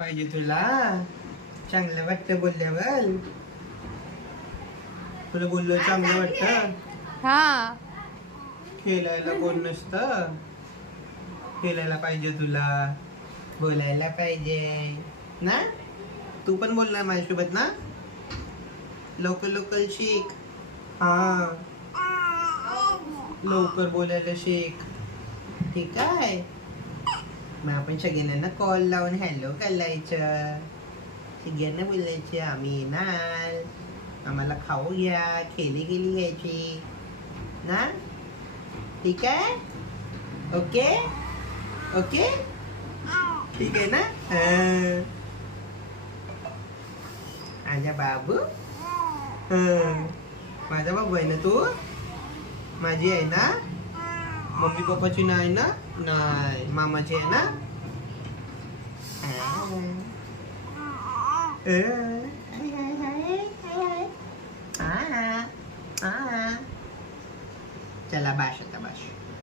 पाहिजे तुला चांगलं वाटतं बोलल्यावर. तुला बोललो चांगलं वाटतं. हा खेळायला कोण नसतं. खेळायला पाहिजे तुला. बोलायला पाहिजे ना. तू पण बोलणार माझ्यासोबत ना. लवकर लवकर शिक. हा लवकर बोलायला शिक. ठीक आहे. मग आपण सगळ्यांना कॉल लावून हॅलो करायचं. सगळ्यांना बोलायचं आम्ही येणार. आम्हाला खाऊ घ्या. खेळी गेली घ्यायची ना. ठीक आहे. ओके ओके ठीक आहे ना. आजा बाबू. माझा बाबू आहे ना तू. माझी आहे ना. मम्मी पप्पाची नाही ना. नाही मामाची आहे ना. चला बाश आता बाश.